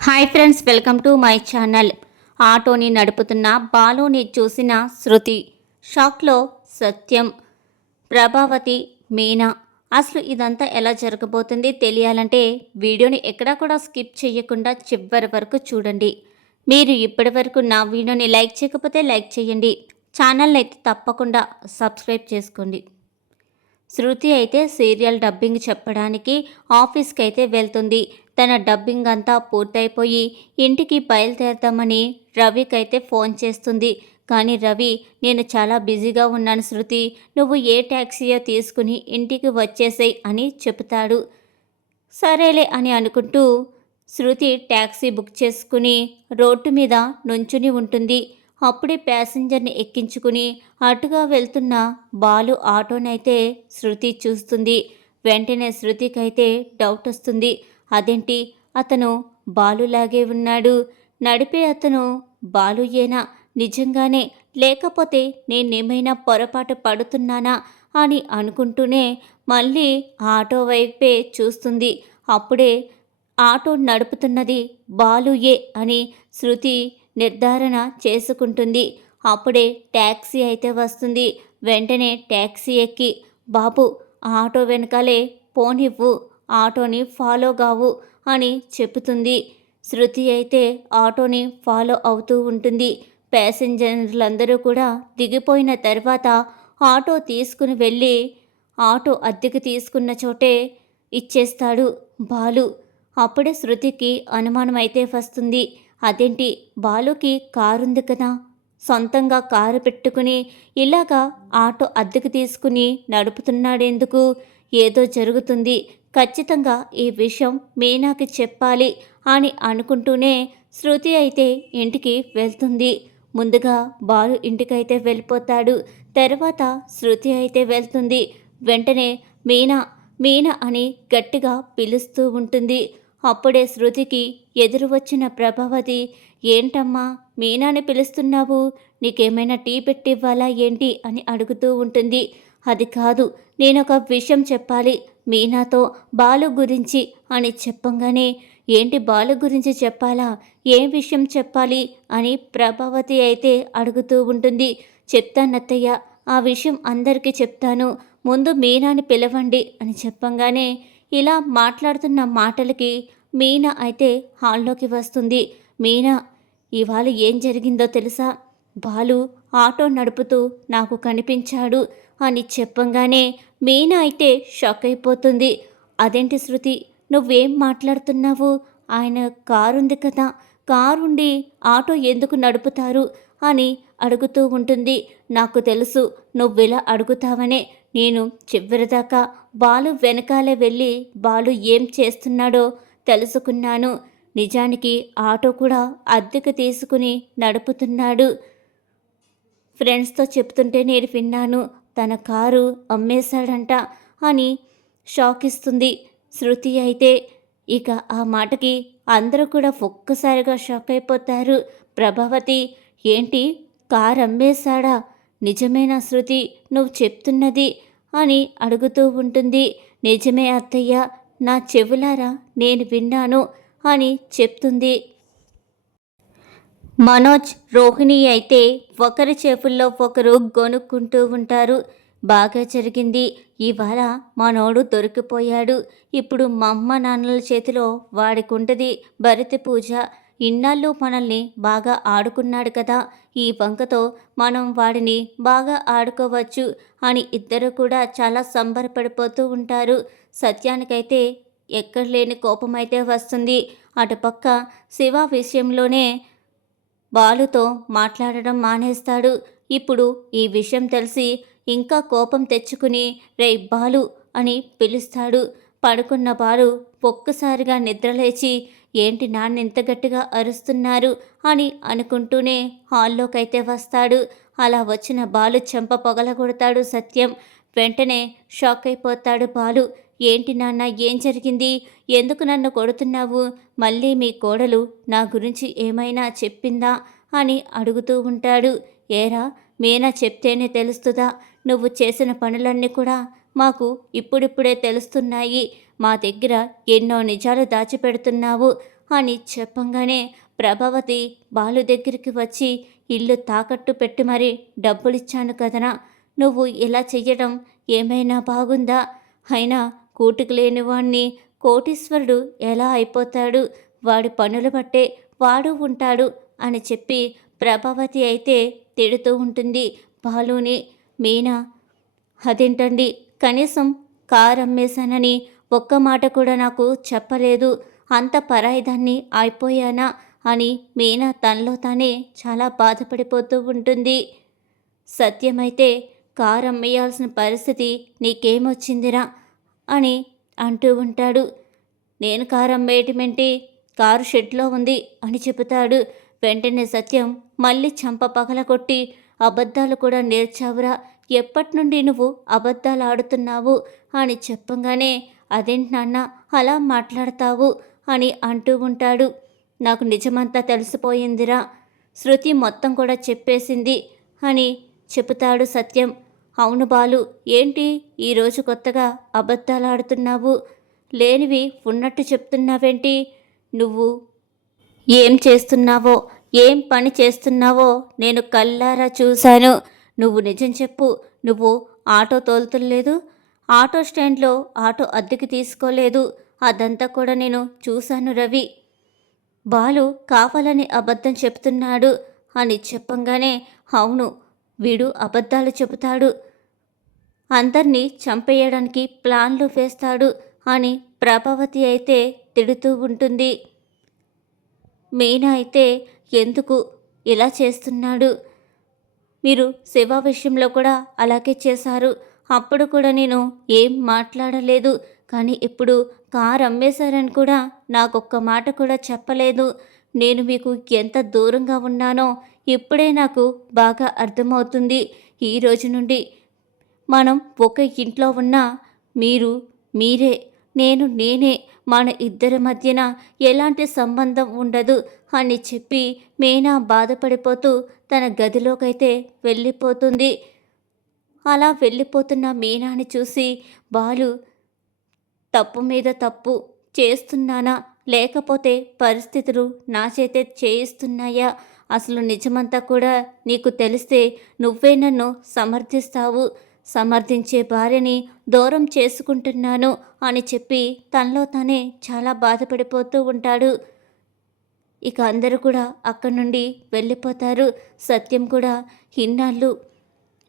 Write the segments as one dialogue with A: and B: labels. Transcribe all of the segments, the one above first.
A: Hi friends welcome to my channel. ఆటోని నడుపుతున్న బాలుని చూసిన శృతి షాక్లో సత్యం ప్రభావతి మీనా అసలు ఇదంతా ఎలా జరగబోతుంది తెలియాలంటే వీడియోని ఎక్కడా కూడా స్కిప్ చేయకుండా చివరి వరకు చూడండి. మీరు ఇప్పటి వరకు నా వీడియోని లైక్ చేయకపోతే లైక్ చేయండి. ఛానల్ని అయితే తప్పకుండా సబ్స్క్రైబ్ చేసుకోండి. శృతి అయితే సీరియల్ డబ్బింగ్ చెప్పడానికి ఆఫీస్కి అయితే వెళ్తుంది. తన డబ్బింగ్ అంతా పూర్తయిపోయి ఇంటికి బయలుదేరదామని రవికి అయితే ఫోన్ చేస్తుంది. కానీ రవి నేను చాలా బిజీగా ఉన్నాను శృతి నువ్వు ఏ ట్యాక్సీయో తీసుకుని ఇంటికి వచ్చేసేయ్ అని చెబుతాడు. సరేలే అని అనుకుంటూ శృతి ట్యాక్సీ బుక్ చేసుకుని రోడ్డు మీద నుంచుని ఉంటుంది. అప్పుడే ప్యాసింజర్ని ఎక్కించుకుని అటుగా వెళ్తున్న బాలు ఆటోనైతే శృతి చూస్తుంది. వెంటనే శృతికైతే డౌట్ వస్తుంది. అదేంటి? అతను బాలులాగే ఉన్నాడు. నడిపే అతను బాలుయేనా? నిజంగానే? లేకపోతే నేనేమైనా పొరపాటు పడుతున్నానా? అని అనుకుంటూనే మళ్ళీ ఆటో వైపే చూస్తుంది. అప్పుడే ఆటో నడుపుతున్నది బాలుయే అని శృతి నిర్ధారణ చేసుకుంటుంది. అప్పుడే ట్యాక్సీ అయితే వస్తుంది. వెంటనే ట్యాక్సీ ఎక్కి బాబు ఆటో వెనకాలే పోనివ్వు. ఆటోని ఫాలో కావు అని చెబుతుంది. శృతి అయితే ఆటోని ఫాలో అవుతూ ఉంటుంది. ప్యాసింజర్లందరూ కూడా దిగిపోయిన తర్వాత ఆటో తీసుకుని వెళ్ళి ఆటో అద్దెకి తీసుకున్న చోటే ఇచ్చేస్తాడు బాలు. అప్పుడే శృతికి అనుమానం అయితే వస్తుంది. అదేంటి? బాలుకి కారుంది కదా. సొంతంగా కారు పెట్టుకుని ఇలాగా ఆటో అద్దెకు తీసుకుని నడుపుతున్నాడెందుకు? ఏదో జరుగుతుంది. ఖచ్చితంగా ఈ విషయం మీనాకి చెప్పాలి అని అనుకుంటూనే శృతి అయితే ఇంటికి వెళ్తుంది. ముందుగా బాలు ఇంటికైతే వెళ్ళిపోతాడు. తర్వాత శృతి అయితే వెళ్తుంది. వెంటనే మీనా మీనా అని గట్టిగా పిలుస్తూ ఉంటుంది. అప్పుడే శృతికి ఎదురు వచ్చిన ప్రభావతి ఏంటమ్మా మీనాని పిలుస్తున్నావు? నీకేమైనా టీ పెట్టివ్వాలా ఏంటి? అని అడుగుతూ ఉంటుంది. అది కాదు నేను ఒక విషయం చెప్పాలి. మీనాతో బాలు గురించి అని చెప్పంగానే ఏంటి బాలు గురించి చెప్పాలా? ఏం విషయం చెప్పాలి? అని ప్రభావతి అయితే అడుగుతూ ఉంటుంది. చెప్తానత్తయ్య ఆ విషయం అందరికీ చెప్తాను. ముందు మీనాని పిలవండి అని చెప్పంగానే ఇలా మాట్లాడుతున్న మాటలకి మీనా అయితే హాల్లోకి వస్తుంది. మీనా ఇవాళ ఏం జరిగిందో తెలుసా? బాలు ఆటో నడుపుతూ నాకు కనిపించాడు అని చెప్పంగానే మీనా అయితే షాక్ అయిపోతుంది. అదేంటి శృతి నువ్వేం మాట్లాడుతున్నావు? ఆయన కారుంది కదా కారుండి ఆటో ఎందుకు నడుపుతారు అని అడుగుతూ ఉంటుంది. నాకు తెలుసు నువ్విలా అడుగుతావనే. నేను చివరిదాకా బాలు వెనకాలే వెళ్ళి బాలు ఏం చేస్తున్నాడో తెలుసుకున్నాను. నిజానికి ఆటో కూడా అద్దెకు తీసుకుని నడుపుతున్నాడు. ఫ్రెండ్స్తో చెప్తుంటే నేను విన్నాను. తన కారు అమ్మేశాడంట అని షాక్ ఇస్తుంది శృతి అయితే. ఇక ఆ మాటకి అందరూ కూడా ఒక్కసారిగా షాక్ అయిపోతారు. ప్రభావతి ఏంటి? కారు అమ్మేశాడా? నిజమేనా శృతి? నువ్వు చెప్తున్నది? అని అడుగుతూ ఉంటుంది. నిజమే అత్తయ్య నా చెవులారా? నేను విన్నాను అని చెప్తుంది. మనోజ్ రోహిణి అయితే ఒకరి చేపుల్లో ఒకరు గొనుక్కుంటూ ఉంటారు. బాగా జరిగింది. ఇవాళ మనోడు దొరికిపోయాడు. ఇప్పుడు మా అమ్మ నాన్నల చేతిలో వాడికుంటది భరతి పూజ. ఇన్నాళ్ళు మనల్ని బాగా ఆడుకున్నాడు కదా. ఈ వంకతో మనం వాడిని బాగా ఆడుకోవచ్చు అని ఇద్దరు కూడా చాలా సంబరపడిపోతూ ఉంటారు. సత్యానికైతే ఎక్కడ లేని కోపమైతే వస్తుంది. అటుపక్క శివ విషయంలోనే బాలుతో మాట్లాడడం మానేస్తాడు. ఇప్పుడు ఈ విషయం తెలిసి ఇంకా కోపం తెచ్చుకుని రే బాలు అని పిలుస్తాడు. పడుకున్న బాలు ఒక్కసారిగా నిద్రలేచి ఏంటి నాన్న ఇంత గట్టిగా అరుస్తున్నారు? అని అనుకుంటూనే హాల్లోకైతే వస్తాడు. అలా వచ్చిన బాలు చెంప పొగలగొడతాడు సత్యం. వెంటనే షాక్ అయిపోతాడు బాలు. ఏంటి నాన్న ఏం జరిగింది? ఎందుకు నన్ను కొడుతున్నావు? మళ్ళీ మీ కోడలు నా గురించి ఏమైనా చెప్పిందా? అని అడుగుతూ ఉంటాడు. ఏరా మీనా చెప్తేనే తెలుస్తుందా? నువ్వు చేసిన పనులన్నీ కూడా మాకు ఇప్పుడిప్పుడే తెలుస్తున్నాయి. మా దగ్గర ఎన్నో నిజాలు దాచిపెడుతున్నావు అని చెప్పంగానే ప్రభావతి బాలు దగ్గరికి వచ్చి ఇల్లు తాకట్టు పెట్టి మరీ డబ్బులిచ్చాను కదనా? నువ్వు ఇలా చెయ్యడం ఏమైనా బాగుందా? అయినా కూటికి లేని వాణ్ణి కోటీశ్వరుడు ఎలా అయిపోతాడు? వాడి పనులు బట్టే వాడు ఉంటాడు అని చెప్పి ప్రభావతి అయితే తిడుతూ ఉంటుంది. బాలుని మీనా అదేంటండి? కనీసం కారు అమ్మేశానని ఒక్క మాట కూడా నాకు చెప్పలేదు. అంత పరాయిదాన్ని అయిపోయానా? అని మీనా తనలో తానే చాలా బాధపడిపోతూ ఉంటుంది. సత్యమైతే కారు అమ్మేయాల్సిన పరిస్థితి నీకేమొచ్చిందిరా? అని అంటూ ఉంటాడు. నేను కారు అమ్మేయటమేంటి కారు షెడ్లో ఉంది అని చెబుతాడు. వెంటనే సత్యం మళ్ళీ చంప పగలగొట్టి అబద్ధాలు కూడా నేర్చావురా. ఎప్పటి నుండి నువ్వు అబద్ధాలు ఆడుతున్నావు? అని చెప్పంగానే అదేంటి నాన్న అలా మాట్లాడతావు అని అంటూ ఉంటాడు. నాకు నిజమంతా తెలిసిపోయిందిరా. శృతి మొత్తం కూడా చెప్పేసింది అని చెబుతాడు సత్యం. అవును బాలు ఏంటి ఈరోజు కొత్తగా అబద్ధాలు ఆడుతున్నావు లేనివి ఉన్నట్టు చెప్తున్నావేంటి? నువ్వు ఏం చేస్తున్నావో ఏం పని చేస్తున్నావో నేను కల్లారా చూశాను. నువ్వు నిజం చెప్పు నువ్వు ఆటో తోలుతులేదు? ఆటో స్టాండ్లో ఆటో అద్దెకి తీసుకోలేదు. అదంతా కూడా నేను చూశాను రవి. బాలు కావాలని అబద్ధం చెప్తున్నాడు అని చెప్పంగానే అవును వీడు అబద్ధాలు చెబుతాడు. అందర్నీ చంపేయడానికి ప్లాన్లు వేస్తాడు అని ప్రభావతి అయితే తిడుతూ ఉంటుంది. మీనా అయితే ఎందుకు ఇలా చేస్తున్నాడు? మీరు శివ విషయంలో కూడా అలాగే చేశారు. అప్పుడు కూడా నేను ఏం మాట్లాడలేదు. కానీ ఇప్పుడు కారు అమ్మేశారని కూడా నాకొక్క మాట కూడా చెప్పలేదు. నేను మీకు ఎంత దూరంగా ఉన్నానో ఇప్పుడే నాకు బాగా అర్థమవుతుంది. ఈ రోజు నుండి మనం ఒక ఇంట్లో ఉన్నా మీరు మీరే నేను నేనే మన ఇద్దరి మధ్యన ఎలాంటి సంబంధం ఉండదు అని చెప్పి మీనా బాధపడిపోతూ తన గదిలోకైతే వెళ్ళిపోతుంది. అలా వెళ్ళిపోతున్న మీనాని చూసి బాలు తప్పు మీద తప్పు చేస్తున్నానా? లేకపోతే పరిస్థితులు నా చేతే చేయిస్తున్నాయా? అసలు నిజమంతా కూడా నీకు తెలిస్తే నువ్వే నన్ను సమర్థిస్తావు. సమర్థించే భార్యని దూరం చేసుకుంటున్నాను అని చెప్పి తనలో తానే చాలా బాధపడిపోతూ ఉంటాడు. ఇక అందరూ కూడా అక్కడి నుండి వెళ్ళిపోతారు. సత్యం కూడా ఇన్నాళ్ళు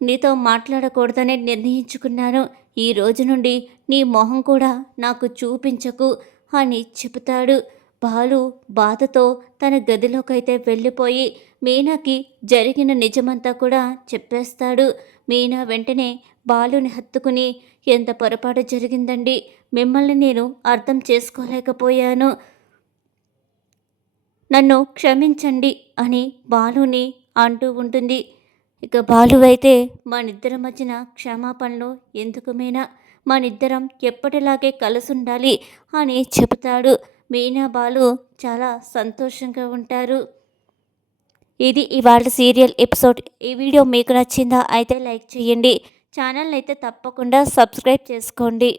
A: నీతో మాట్లాడకూడదని నిర్ణయించుకున్నాను. ఈ రోజు నుండి నీ మొహం కూడా నాకు చూపించకు అని చెబుతాడు. బాలు బాధతో తన గదిలోకైతే వెళ్ళిపోయి మీనాకి జరిగిన నిజమంతా కూడా చెప్పేస్తాడు. మీనా వెంటనే బాలుని హత్తుకుని ఎంత పొరపాటు జరిగిందండి? మిమ్మల్ని నేను అర్థం చేసుకోలేకపోయాను. నన్ను క్షమించండి అని బాలుని అంటూ ఉంటుంది. ఇక బాలు అయితే మనిద్దరి మధ్యన క్షమాపణలు ఎందుకు మీనా? మనిద్దరం ఎప్పటిలాగే కలుసుండాలి అని చెబుతాడు. మీనా బాలు చాలా సంతోషంగా ఉంటారు. ఇది ఇవాళ సీరియల్ ఎపిసోడ్. ఈ వీడియో మీకు నచ్చిందా అయితే లైక్ చేయండి. ఛానల్ అయితే తప్పకుండా సబ్స్క్రైబ్ చేసుకోండి.